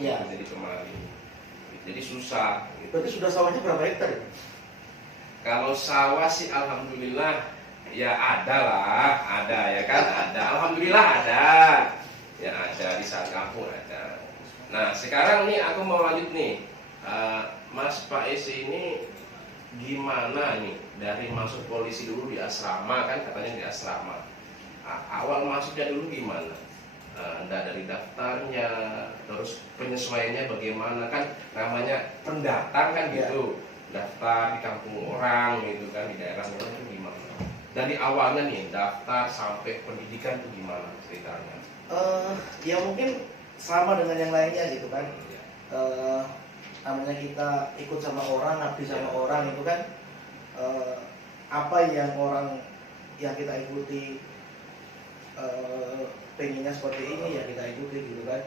Iya. jadi kemarin. Jadi susah. Gitu. Berarti sudah sawahnya berapa hektar ya? Kalau sawah sih alhamdulillah ya ada lah, ada ya kan ada. Alhamdulillah ada. Ya ada di saat kampung ada. Nah sekarang nih aku mau lanjut nih, Mas Faiz ini gimana nih dari masuk polisi dulu di asrama kan katanya di asrama. Awal masuknya dulu gimana? Dari daftarnya, terus penyesuaiannya bagaimana kan namanya pendatang kan gitu, daftar di kampung orang gitu kan di daerah orang itu gimana? Dari awalnya nih daftar sampai pendidikan itu gimana ceritanya? Ya mungkin sama dengan yang lainnya gitu kan. Namanya kita ikut sama orang, ngabdi sama orang itu kan apa yang orang yang kita ikuti pengennya seperti ini ya kita ikuti gitu kan.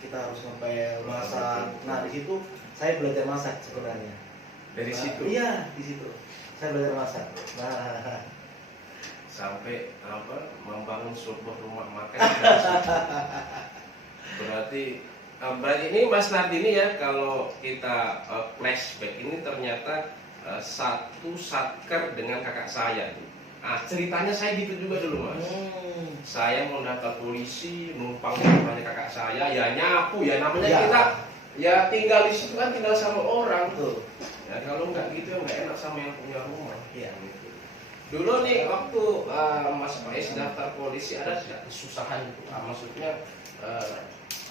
Kita harus ngepel, masak. Nah di situ saya belajar masak sebenarnya. Dari situ? Iya di situ saya belajar masak. Nah sampai apa membangun sebuah rumah makan. Berarti ini Mas Nardini ya kalau kita flashback ini ternyata satu satker dengan kakak saya tuh. Ceritanya saya gitu juga dulu Mas. Saya mau daftar polisi, numpang rumahnya kakak saya, ya nyapu ya namanya kita ya tinggal di situ kan tinggal sama orang tuh. Ya kalau nggak gitu nggak enak sama yang punya rumah. Iya. Gitu. Dulu nih waktu Mas Faiz daftar polisi ada tidak kesusahan itu? Maksudnya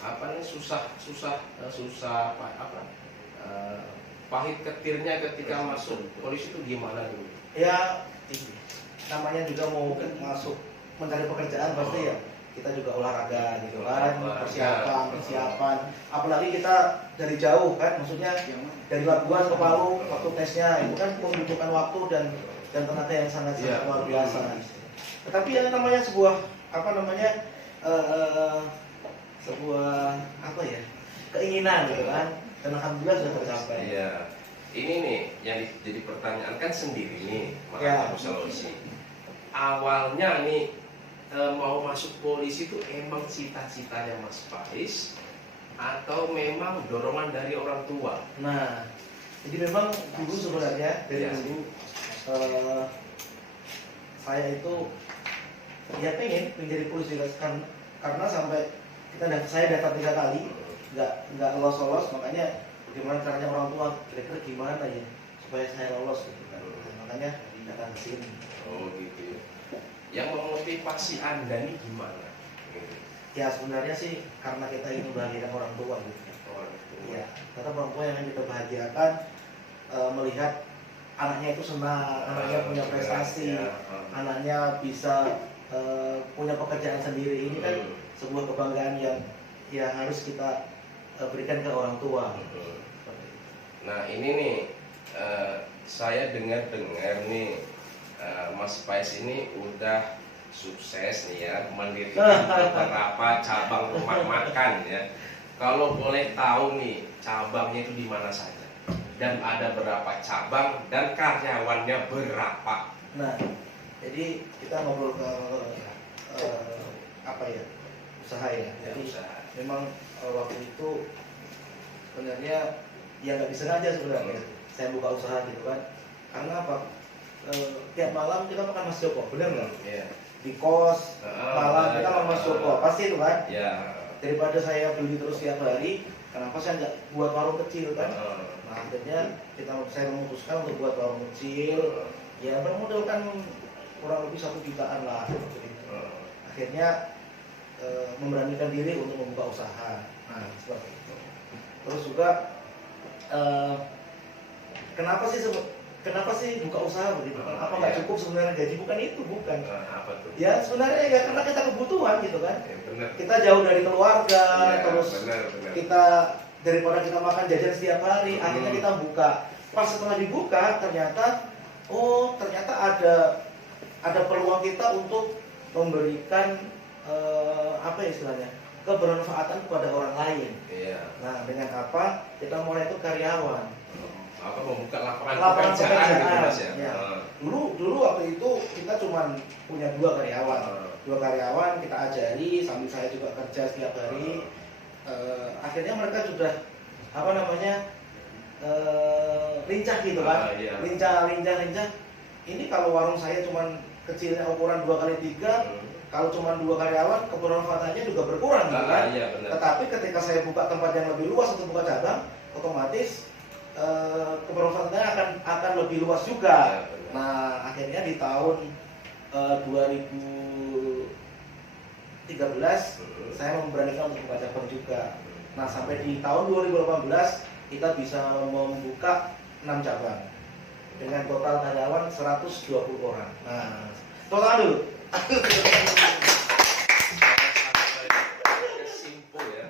apa nih susah pahit ketirnya ketika masuk polisi itu gimana dulu? Ya namanya juga mau masuk mencari pekerjaan pasti ya kita juga olahraga gitu kan, persiapan apalagi kita dari jauh kan, maksudnya dari Labuan ke Palu waktu tesnya itu kan membutuhkan waktu dan tenaga yang sangat luar biasa. Tetapi yang namanya sebuah keinginan gitu kan, dan alhamdulillah sudah tercapai. Iya. Ini nih yang jadi pertanyaan kan sendiri nih, Mas Sulawesi. Awalnya nih mau masuk polisi itu emang cita-citanya Mas Faiz atau memang dorongan dari orang tua? Nah, jadi memang dulu sebenarnya dari dulu saya itu ya pengen menjadi polisi kan, karena sampai saya daftar 3 kali nggak lolos, makanya bagaimana caranya orang tua kira-kira gimana ya supaya saya lolos gitu kan, makanya datang ke sini. Oh gitu. Yang memotivasi Anda nih gimana? Ya sebenarnya sih karena kita ingin membahagiakan orang tua gitu. Ya, karena orang tua yang kita bahagiakan melihat anaknya itu senang, anaknya punya prestasi, anaknya bisa punya pekerjaan sendiri. Ini kan sebuah kebanggaan yang ya harus kita berikan ke orang tua. Nah ini nih saya dengar nih Mas Faiz ini udah sukses nih ya mendirikan beberapa cabang rumah makan ya. Kalau boleh tahu nih cabangnya itu di mana saja dan ada berapa cabang dan karyawannya berapa? Nah, jadi kita ngobrol ke usaha ya. Jadi memang waktu itu sebenarnya ya nggak disengaja sebenarnya saya buka usaha gitu kan. Karena apa? Tiap malam kita makan Mas Joko, benar nggak? Iya. Di kos malam kita makan Mas Joko, pasti itu kan? Iya. Daripada saya beli terus tiap hari, kenapa saya nggak buat warung kecil kan? Nah akhirnya saya memutuskan untuk buat warung kecil, ya bermodalkan kurang lebih 1 jutaan lah. Akhirnya memberanikan diri untuk membuka usaha. Nah seperti itu. Terus juga kenapa sih buka usaha begitu? Apa nggak cukup sebenarnya gaji? Bukan itu, bukan. Apa tuh? Ya sebenarnya ya karena kita kebutuhan gitu kan. Ya, benar. Kita jauh dari keluarga, Ya, terus benar. kita daripada kita makan jajan setiap hari, akhirnya kita buka. Pas setelah dibuka ternyata ada peluang kita untuk memberikan istilahnya kebermanfaatan kepada orang lain. Iya. Nah dengan apa kita mulai itu karyawan. Membuka lapangan pekerjaan gitu Mas ya. Ya. Dulu waktu itu kita cuma punya 2 karyawan. 2 karyawan kita ajari sambil saya juga kerja setiap hari. akhirnya mereka sudah apa namanya lincah gitu kan, Iya. lincah. Ini kalau warung saya cuman kecilnya ukuran 2x3, kalau cuma 2 karyawan, kebermanfaatannya juga berkurang gitu kan. Iya, benar. Tetapi ketika saya buka tempat yang lebih luas untuk buka cabang, otomatis kebermanfaatannya akan lebih luas juga. Iya, benar. Nah, akhirnya di tahun 2013 saya memberanikan untuk buka cabang juga. Nah, sampai di tahun 2018 kita bisa membuka 6 cabang dengan total karyawan 120 orang. Nah, total dulu. Simpul ya,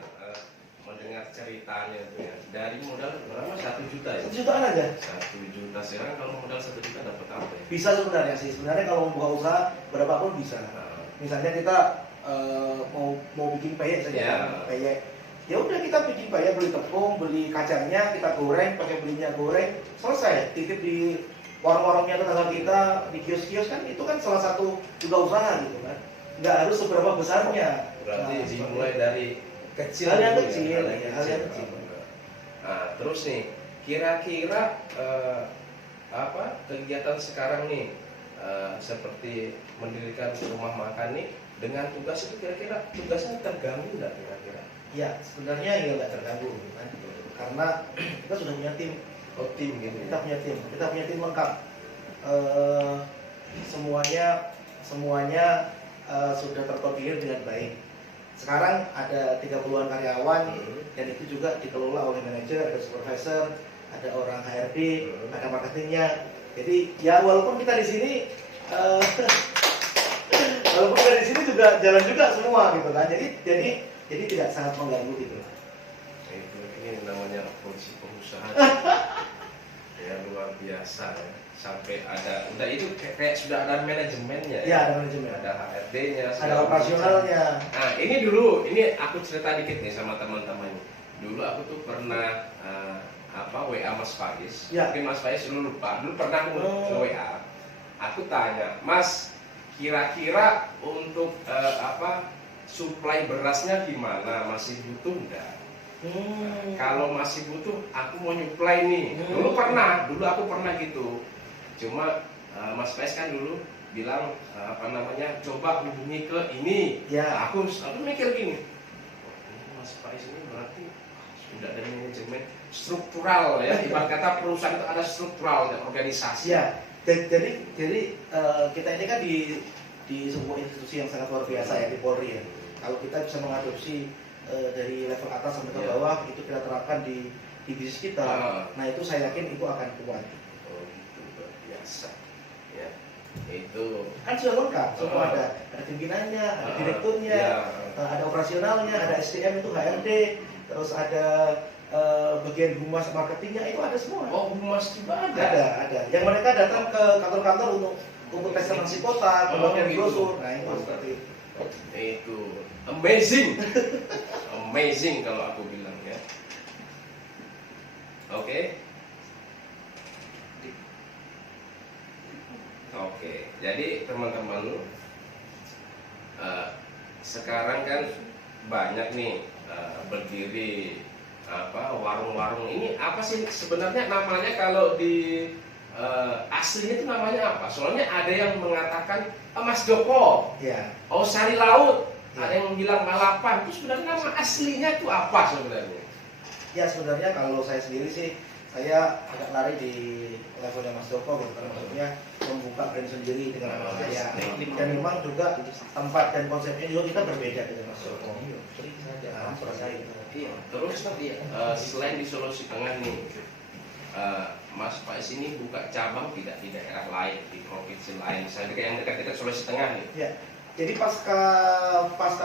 mendengar ceritanya itu ya. Dari modal berapa? 1 juta ya? 1 jutaan aja. 1 juta sekarang kalau modal 1 juta dapat apa ya? Bisa sebenarnya sih. Sebenarnya kalau membuka usaha berapapun bisa. Nah, Misalnya kita mau bikin peyek saja, Ya. peyek. Ya udah kita bikin peyek, beli tepung, beli kacangnya, kita goreng, pakai minyak goreng, selesai. Titip di warung-warungnya tetangga kita, di kios-kios kan itu kan salah satu juga usaha gitu kan. Nggak harus seberapa besarnya. berarti Nah, dimulai dari kecil. Hal yang dulu kecil, ya, hal yang kecil. Nah, terus nih, kira-kira apa kegiatan sekarang nih seperti mendirikan rumah makan nih dengan tugas itu kira-kira tugasnya terganggu nggak kira-kira? Ya sebenarnya ya nggak terganggu gitu kan. Karena kita sudah punya tim. Oh, tim gitu Kita ya? punya tim lengkap. Semuanya sudah terkoordinir dengan baik. Sekarang ada 30-an karyawan dan itu juga dikelola oleh manajer, ada supervisor, ada orang HRD, ada marketingnya. Jadi ya walaupun kita di sini juga jalan juga semua gitu kan. Jadi tidak sangat mengganggu gitu. Itu ini namanya polisi pengusaha. Ya luar biasa ya. Sampai ada, udah itu kayak sudah ada manajemennya Ya ada manajemen, ada HRD-nya, ada operasionalnya. Nah ini dulu, ini aku cerita dikit nih sama teman-teman. Dulu aku tuh pernah WA Mas Faiz. Ya. Mungkin Mas Faiz dulu lupa. Dulu pernah aku WA. Aku tanya, Mas, kira-kira untuk suplai berasnya gimana? Masih butuh enggak? Kalau masih butuh, aku mau nyuplai nih. Dulu aku pernah gitu. Cuma Mas Faiz kan dulu bilang coba hubungi ke ini. Ya. Aku mikir gini, Mas Faiz ini berarti sudah ada manajemen struktural ya. Ibarat kata perusahaan itu ada struktural dan organisasi. Ya. Jadi kita ini kan di sebuah institusi yang sangat luar biasa ya, di Polri ya. Kalau kita bisa mengadopsi dari level atas sampai ke bawah, itu kita terapkan di bisnis kita. Nah itu saya yakin itu akan kuat. Oh gitu, luar biasa. Ya, itu Kan sudah lengkap, semua ada pimpinannya, ada direkturnya, ada operasionalnya, ada SDM itu HRD, terus ada bagian humas marketingnya, itu ada semua. Oh, humas juga ada. Ada. Yang mereka datang ke kantor-kantor untuk tes nasi kotak, pembagian brosur. Nah itu seperti itu. Itu amazing. Amazing kalau aku bilang ya. Oke. Jadi teman-teman sekarang kan banyak nih berdiri warung-warung ini apa sih sebenarnya namanya kalau di aslinya itu namanya apa? Soalnya ada yang mengatakan Mas Joko, Ya. oh Sari Laut, Ya. ada yang bilang Malapan. Itu sebenarnya nama aslinya itu apa sebenarnya? Ya sebenarnya kalau saya sendiri sih saya agak lari di levelnya Mas Joko gitu, karena maksudnya membuka brand sendiri dengan nama saya. Dan memang juga tempat dan konsepnya juga kita berbeda dengan Mas Joko. Nah, seperti itu. Terus selain di Sulawesi Tengah nih, Mas Faiz ini buka cabang tidak di daerah lain, di provinsi lain, misalnya kayak yang dekat-dekat Sulawesi Tengah nih. Ya. Jadi pasca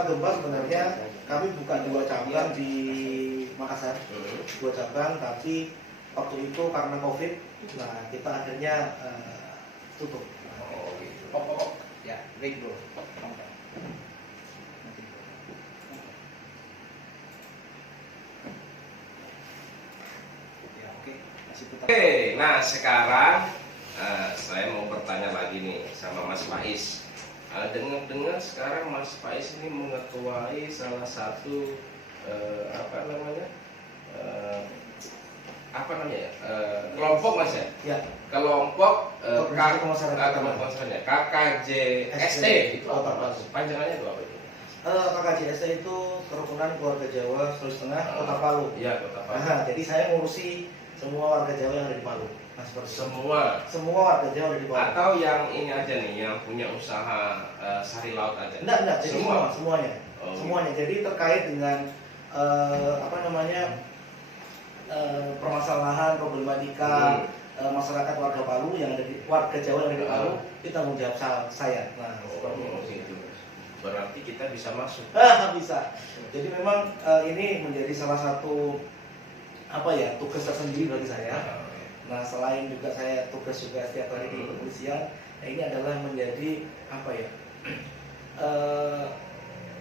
gempa sebenarnya kami buka 2 cabang di Makassar, 2 cabang, tapi waktu itu karena COVID, nah kita akhirnya tutup. Oh gitu. Ya, break bro. Ya, oke. Masih putar. Oke, nah sekarang saya mau bertanya lagi nih sama Mas Faiz. Dengar-dengar sekarang Mas Faiz ini mengetuai salah satu apa namanya ya? Kelompok Mas ya? Ya, Kelompok Organisasi Kemasyarakatan. kemasyarakatan KKJST itu apa Mas? Panjangannya itu apa itu? KKJST itu Kerukunan Keluarga Jawa Sulawesi Tengah Kota Palu. Iya, Kota Palu. Nah, jadi saya ngurusi semua warga Jawa yang ada di Palu. Nah, seperti itu. Semua warga Jawa ada di Palu. Atau yang ini aja nih, yang punya usaha sari laut aja. Enggak, jadi semuanya. Oh, Semuanya. Jadi terkait dengan apa namanya? Permasalahan, problematika masyarakat warga Palu yang ada di warga Jawa yang ada di Palu, itu tanggung jawab saya. Nah, seperti itu. Berarti kita bisa masuk. Bisa. Jadi memang ini menjadi salah satu apa ya, tugas tersendiri bagi saya. Nah, selain juga saya tugas juga setiap hari di kepolisian, nah ini adalah menjadi apa ya,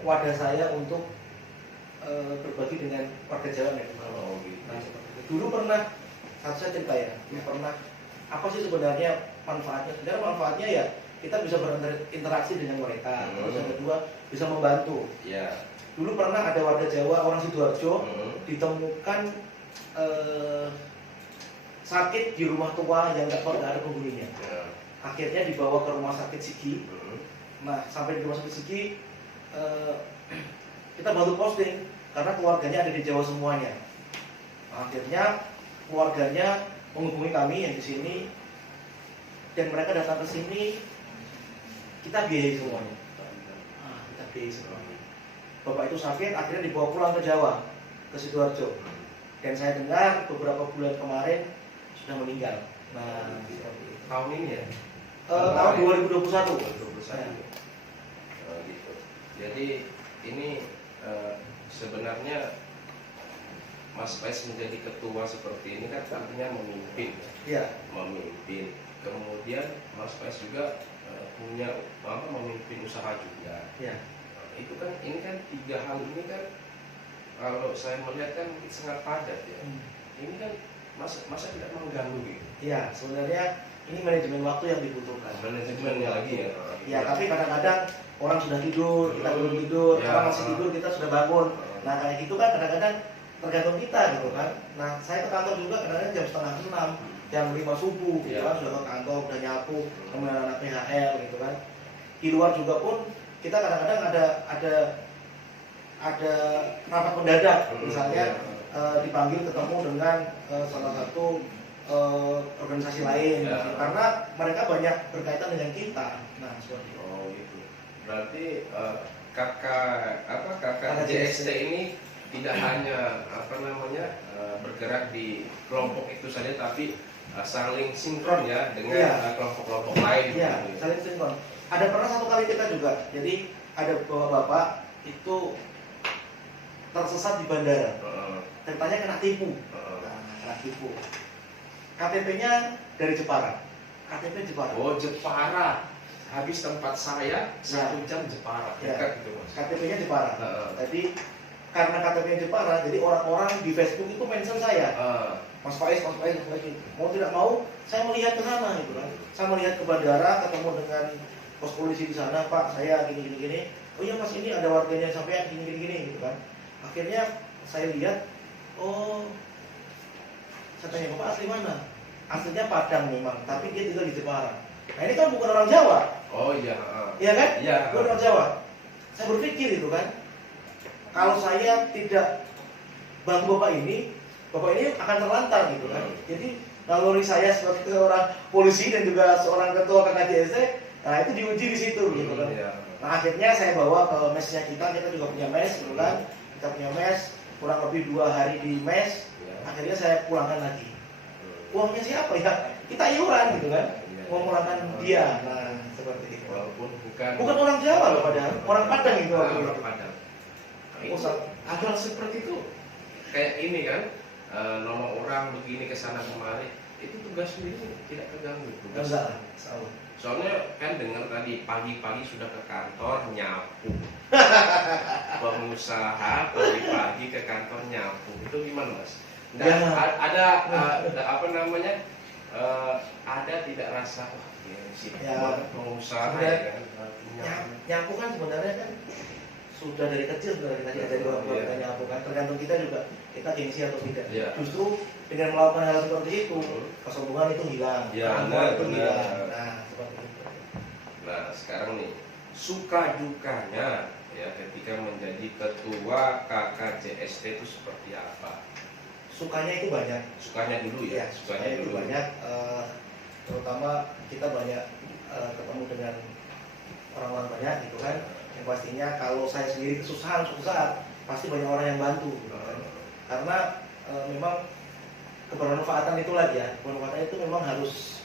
wadah saya untuk berbagi dengan warga Jawa yang ada di Palu. Nah, seperti itu. Dulu pernah, saya cerita ya, pernah apa sih sebenarnya manfaatnya? Sebenarnya manfaatnya ya kita bisa berinteraksi dengan mereka. Terus yang kedua bisa membantu. Ya. Dulu pernah ada warga Jawa orang Sidoarjo ditemukan sakit di rumah tua yang nggak ada penghuninya. Akhirnya dibawa ke rumah sakit Sigi. Nah, sampai di rumah sakit Sigi kita bantu posting karena keluarganya ada di Jawa semuanya. Nah, akhirnya keluarganya menghubungi kami yang di sini dan mereka datang ke sini, kita biayai semuanya. Kita biayai semuanya. Bapak itu sakit, akhirnya dibawa pulang ke Jawa, ke Sidoarjo. Dan saya dengar beberapa bulan kemarin sudah meninggal. Nah, Tahun ini ya? tahun 2021. 2021. Gitu. Jadi ini sebenarnya Mas Faiz menjadi ketua seperti ini kan artinya memimpin. Iya. Memimpin. Kemudian Mas Faiz juga punya memimpin usaha juga. Iya. Itu kan ini kan tiga hal ini kan kalau saya melihat kan sangat padat ya. Ini kan masa tidak mengganggu gitu. Iya, sebenarnya ini manajemen waktu yang dibutuhkan. Manajemennya lagi ya. Ya, tapi kadang-kadang orang sudah tidur, kita belum tidur, Ya. orang masih tidur, kita sudah bangun. Nah, kayak gitu kan kadang-kadang tergantung kita gitu kan. Nah, saya ke kantor juga kadang-kadang jam 5:30, jam 5 subuh gitu Ya. kan, sudah ke kantor, udah nyapu, kemudian anak PHL gitu kan. Di luar juga pun kita kadang-kadang ada rapat mendadak, misalnya dipanggil ketemu dengan salah satu organisasi lain, Ya. karena mereka banyak berkaitan dengan kita. Nah, seperti itu. Oh gitu. Berarti kakak JST ini tidak hanya bergerak di kelompok itu saja, tapi saling sinkron ya dengan Iya. kelompok-kelompok lain. Iya, gitu. saling sinkron. Ada pernah satu kali kita juga, jadi ada bapak itu tersesat di bandara, ceritanya kena tipu. Nah, kena tipu. KTP-nya dari Jepara. KTP Jepara. Oh Jepara. Habis tempat saya 1 jam Jepara. Ya. Dekat gitu Mas. KTP-nya Jepara. Heeh. Jadi karena KTP-nya Jepara, jadi orang-orang di Facebook itu mention saya. Mas Faiz. Mau tidak mau, saya melihat ke sana gitu kan. Saya melihat ke bandara, ketemu dengan pos polisi di sana, Pak, saya gini. Oh iya Mas, ini ada warganya sampai gini gitu kan. Akhirnya saya lihat, oh, saya tanya, Bapak asli mana? Aslinya Padang memang, tapi dia tinggal di Jepara. Nah ini kan bukan orang Jawa. Oh iya. Iya kan? Iya. Bukan orang Jawa. Saya berpikir itu kan, kalau saya tidak bantu Bapak ini akan terlantar gitu kan. Jadi naluri saya sebagai seorang polisi dan juga seorang ketua KKJST, nah itu diuji di situ gitu kan. Iya. Nah akhirnya saya bawa ke mesnya kita juga punya mes gitu kan. Kita punya mes, kurang lebih 2 hari di mes. Iya. Akhirnya saya pulangkan lagi. Uangnya siapa ya? Kita iuran gitu kan. Iya. Mau pulangkan dia. Nah seperti itu. Walaupun bukan Orang Jawa loh padahal, orang Padang itu. orang Padang. Oh, Hal seperti itu kayak ini kan, nomor orang begini ke sana kemari, itu tugas sendiri tidak terganggu. Tugas. Enggak, salah. Soalnya kan dengar tadi pagi-pagi sudah ke kantor nyapu. Pengusaha pagi-pagi ke kantor nyapu. Itu gimana Mas? Nggak, Ya. ada apa namanya? Ada tidak rasa wah si Ya. pengusaha Sudah. ya kan? Nyapu. Nyapu kan sebenarnya kan sudah dari kecil sudah kita diajari orang tua kita lakukan. Tergantung kita juga kita gengsi atau tidak. Justru dengan melakukan hal seperti itu kesombongan itu hilang, kesombongan itu hilang. Nah seperti itu. Nah sekarang nih suka dukanya ya ketika menjadi ketua KKJST itu seperti apa? Sukanya itu banyak. Sukanya dulu ya. Sukanya itu banyak. Terutama kita banyak ketemu dengan orang-orang banyak gitu kan. Yang pastinya kalau saya sendiri kesusahan suatu saat pasti banyak orang yang bantu gitu kan. Karena memang kebermanfaatan itulah ya. Kebermanfaatan itu memang harus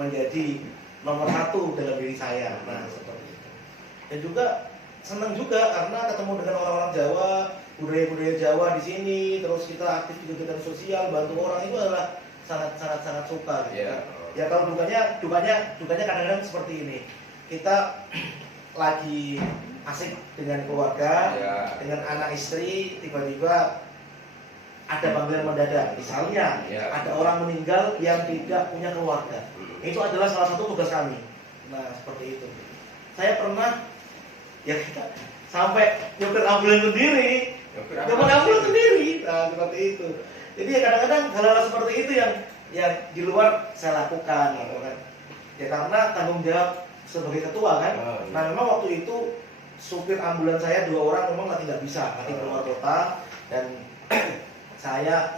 menjadi nomor satu dalam diri saya. Nah seperti itu. Dan juga senang juga karena ketemu dengan orang-orang Jawa, budaya-budaya Jawa di sini, terus kita aktif di kegiatan sosial, bantu orang itu adalah sangat suka gitu. Ya kalau dukanya kadang-kadang seperti ini. Kita lagi asik dengan keluarga, dengan anak istri, tiba-tiba ada panggilan mendadak. Misalnya ada orang meninggal yang tidak punya keluarga. Itu adalah salah satu tugas kami. Nah seperti itu. Saya pernah ya kita sampai nyopir ambulan sendiri. Nah seperti itu. Jadi ya kadang-kadang hal-hal seperti itu yang di luar saya lakukan gitu kan. Ya karena tanggung jawab sebagai ketua kan. Nah memang waktu itu supir ambulan saya 2 orang memang lagi nggak bisa, lagi keluar kota dan saya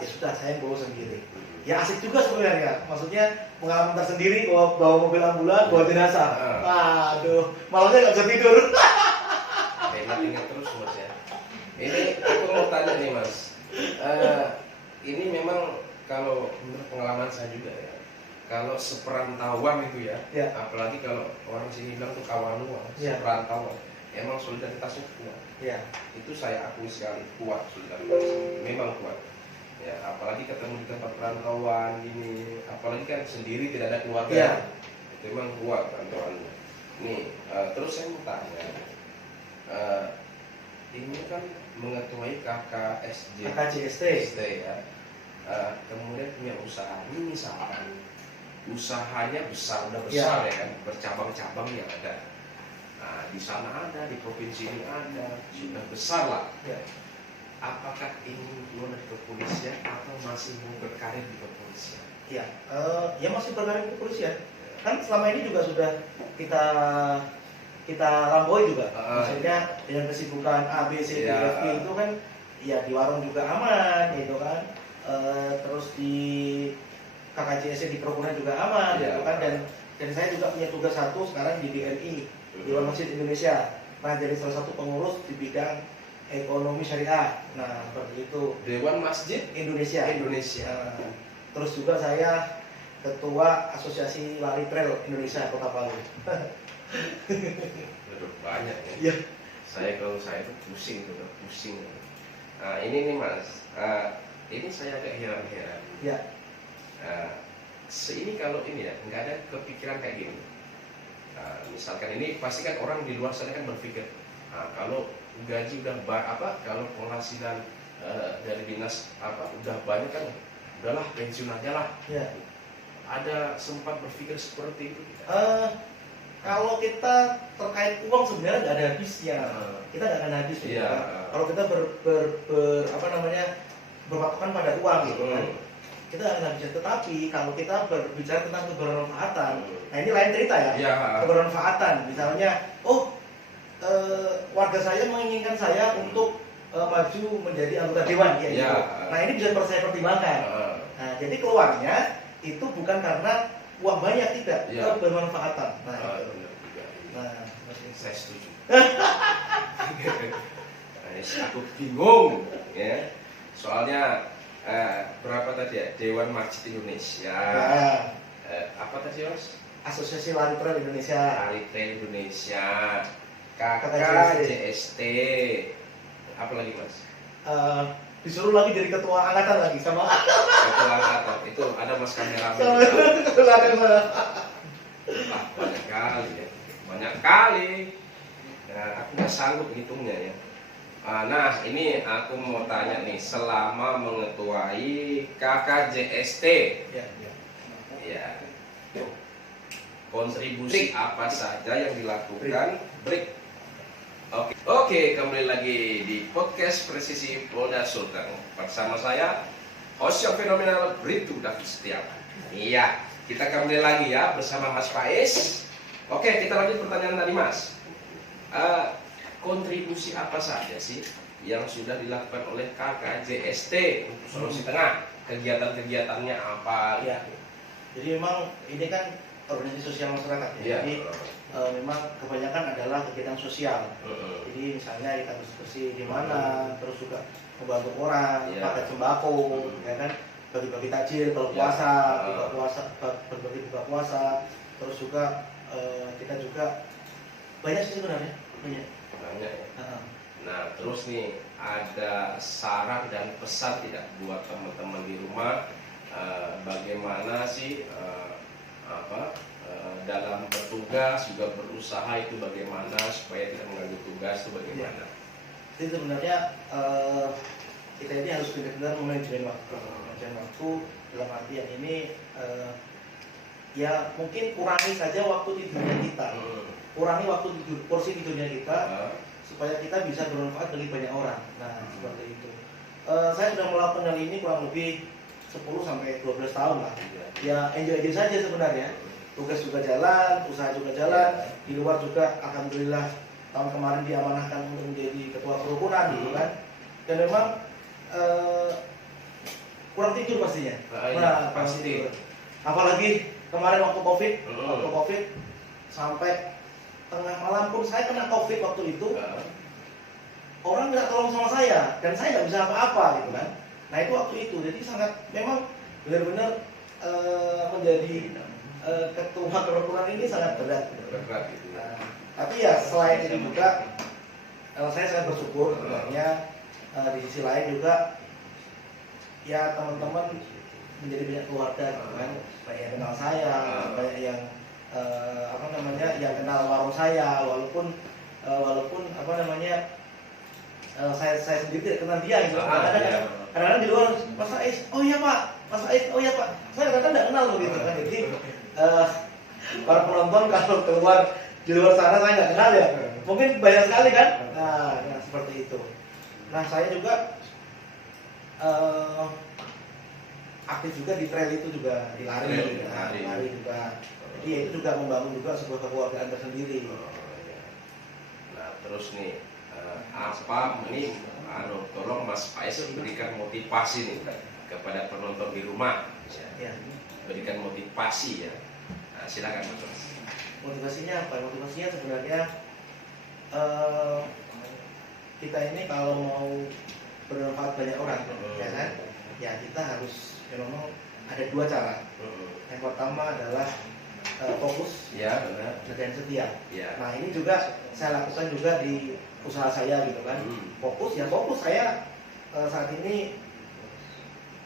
bawa sendiri. Ya asik juga sebenarnya. Maksudnya pengalaman tersendiri bawa mobil ambulan, bawa jenazah. Aduh, malamnya nggak bisa tidur. Ingat terus mas ya. Ini aku mau tanya nih mas. Ini memang kalau menurut pengalaman saya juga ya. Kalau seperantauan itu ya. Apalagi kalau orang sini bilang tuh kawanua, seperantauan. Emang solidaritasnya kuat. Itu saya akui sekali kuat solidaritas. Memang kuat. Ya, apalagi ketemu di tempat perantauan gini, apalagi kan sendiri tidak ada keluarga. Itu memang kuat perantauannya. Nih, terus saya mau tanya. Ini kan mengetuai KKJST ya. Kemudian punya usaha. Ini misalkan usahanya besar, udah besar ya kan, bercabang-cabang yang ada. Nah, di sana ada, di provinsi ini ada, sudah besar lah. Apakah ingin keluar dari kepolisian atau masih mau berkarir di kepolisian? Ya masih berkarir di kepolisian. Kan selama ini juga sudah kita lampaui juga. Maksudnya dengan kesibukan A, B, C, D, F, G itu kan ya di warung juga aman gitu kan. Terus di KKJST di Prokunan juga aman gitu kan, dan saya juga punya tugas satu sekarang di DMI, Dewan Masjid Indonesia. Nah, jadi salah satu pengurus di bidang ekonomi syariah. Nah, seperti itu. Dewan Masjid Indonesia. Terus juga saya ketua Asosiasi Lari Trail Indonesia Kota Palu. Udah banyak ya. Kalau saya tuh pusing. Nah, ini nih Mas. Ini saya agak heran-heran. Ini kalau ini ya nggak ada kepikiran kayak gini. Misalkan ini pasti kan orang di luar sana kan berpikir, kalau gaji udah kalau penghasilan dari dinas udah banyak kan, udahlah pensiun aja lah. Ada sempat berpikir seperti itu? Kalau kita terkait uang sebenarnya nggak ada habisnya. Kita nggak akan habis. Kalau kita berpatokan pada uang gitu kan. Kita akan bisa, tetapi kalau kita berbicara tentang kebermanfaatan, nah ini lain cerita ya. Kebermanfaatan, misalnya, warga saya menginginkan saya untuk maju menjadi anggota dewan, gitu. Nah ini bisa saya pertimbangkan. Nah jadi keluarnya itu bukan karena uang banyak, tidak, kebermanfaatan. Saya setuju. Aku bingung, ya. Soalnya berapa tadi ya? Dewan Masjid Indonesia. Apa tadi Mas? Asosiasi Lari Trail Indonesia. Lari Trail Indonesia. KKJST. Apa lagi Mas? Disuruh lagi jadi ketua angkatan lagi sama. Ketua angkatan itu ada Mas kameramen. Banyak kali ya. Banyak kali. Nah, aku nggak sanggup hitungnya ya. Nah, ini aku mau tanya nih, selama mengetuai KKJST, kontribusi apa saja yang dilakukan? Oke, kembali lagi di podcast Presisi Polda Sulteng bersama saya, host yang fenomenal Bribtu David Setiawan. Iya, kita kembali lagi ya bersama Mas Faiz. Oke, kita lanjut pertanyaan tadi Mas. Kontribusi apa saja sih yang sudah dilakukan oleh KKJST untuk Sulawesi Tengah? Kegiatan-kegiatannya apa? Ya. Jadi memang ini kan organisasi sosial masyarakat ya. Iya. Jadi memang kebanyakan adalah kegiatan sosial. Jadi misalnya kita bersih-bersih di mana, terus juga membantu orang, Iya. pakai sembako, ya kan, bagi-bagi takjil kalau Iya. puasa, berbagi buka puasa, terus juga kita juga banyak sih sebenarnya. Banyak. Banyak ya. Heeh. Nah, terus nih ada saran dan pesan tidak buat teman-teman di rumah bagaimana sih dalam bertugas juga berusaha itu bagaimana supaya tidak mengganggu tugas itu bagaimana? Jadi sebenarnya kita ini harus benar-benar manajemen waktu dalam artian ini ya mungkin kurangi saja waktu tidurnya kita, kurangi waktu tidur, porsi tidurnya kita supaya kita bisa bermanfaat bagi banyak orang. Nah seperti itu. Saya sudah melakukan hal ini kurang lebih 10 sampai 12 tahun lah. Ya enjoy saja sebenarnya. Tugas juga jalan, usaha juga jalan, di luar juga alhamdulillah tahun kemarin diamanahkan untuk menjadi ketua kerukunan gitu kan. Dan memang kurang tidur pastinya. Nah, pasti. Apalagi kemarin waktu Covid sampai tengah malam pun saya kena Covid waktu itu. Orang nggak tolong sama saya dan saya nggak bisa apa-apa gitu kan. Nah itu waktu itu, jadi sangat memang benar-benar menjadi ketua kerukunan ini sangat berat. Berat gitu ya. Nah, tapi ya selain itu juga saya sangat bersyukur sebenarnya di sisi lain juga ya teman-teman menjadi banyak keluarga gitu kan, banyak yang kenal saya, banyak yang yang kenal warung saya, walaupun saya sendiri tidak kenal dia gitu. Kadang-kadang di luar Mas Faiz, oh iya Pak, Mas Faiz, oh iya Pak, saya kadang-kadang tidak kenal loh gitu kan. Jadi para penonton kalau keluar di luar sana saya nggak kenal ya, mungkin banyak sekali kan. Nah seperti itu. Nah saya juga aktif juga di trail itu juga, di lari juga. Jadi itu juga membangun juga sebuah kekeluargaan tersendiri. Nah terus nih tolong Mas Faiz berikan motivasi nih kepada penonton di rumah, Ya. berikan motivasi ya. Nah, silakan Mas Faiz. Motivasinya apa? Motivasinya sebenarnya kita ini kalau mau bermanfaat banyak orang, ya kan? Ya kita harus memang ada dua cara. Yang pertama adalah fokus, Ya benar. dan setia. Ya. Nah ini juga saya lakukan juga di usaha saya gitu kan. Fokus saya saat ini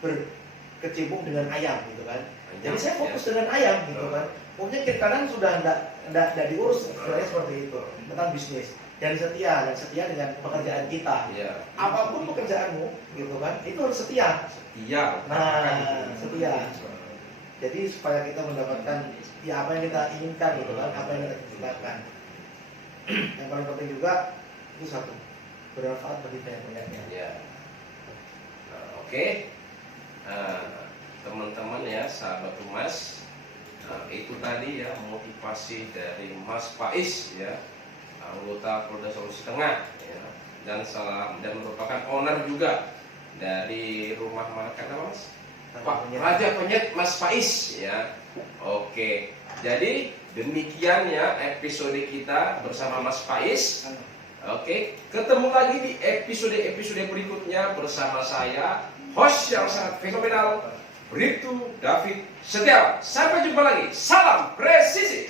berkecimpung dengan ayam gitu kan. Jadi saya fokus dengan ayam gitu kan. Pokoknya kiri kanan sudah enggak diurus sebenarnya seperti itu tentang bisnis. Dan setia dengan pekerjaan kita. Ya. Apapun pekerjaanmu gitu kan, itu harus setia. Iya. Nah, setia. Jadi supaya kita mendapatkan ya apa yang kita inginkan gitu kan, apa yang kita cita-citakan. Yang paling penting juga itu satu, bermanfaat bagi banyak-banyaknya. Ya. Nah, oke. Teman-teman ya, sahabat Humas, itu tadi ya motivasi dari Mas Faiz ya, anggota Polda Sulawesi Tengah ya, dan merupakan owner juga dari rumah makan apa Mas? Pak Raja Penyet Mas Faiz ya. Oke. Jadi demikian ya episode kita bersama Mas Faiz. Oke, ketemu lagi di episode berikutnya bersama saya, host yang sangat fenomenal, Bribtu David Setiawan. Sampai jumpa lagi. Salam presisi.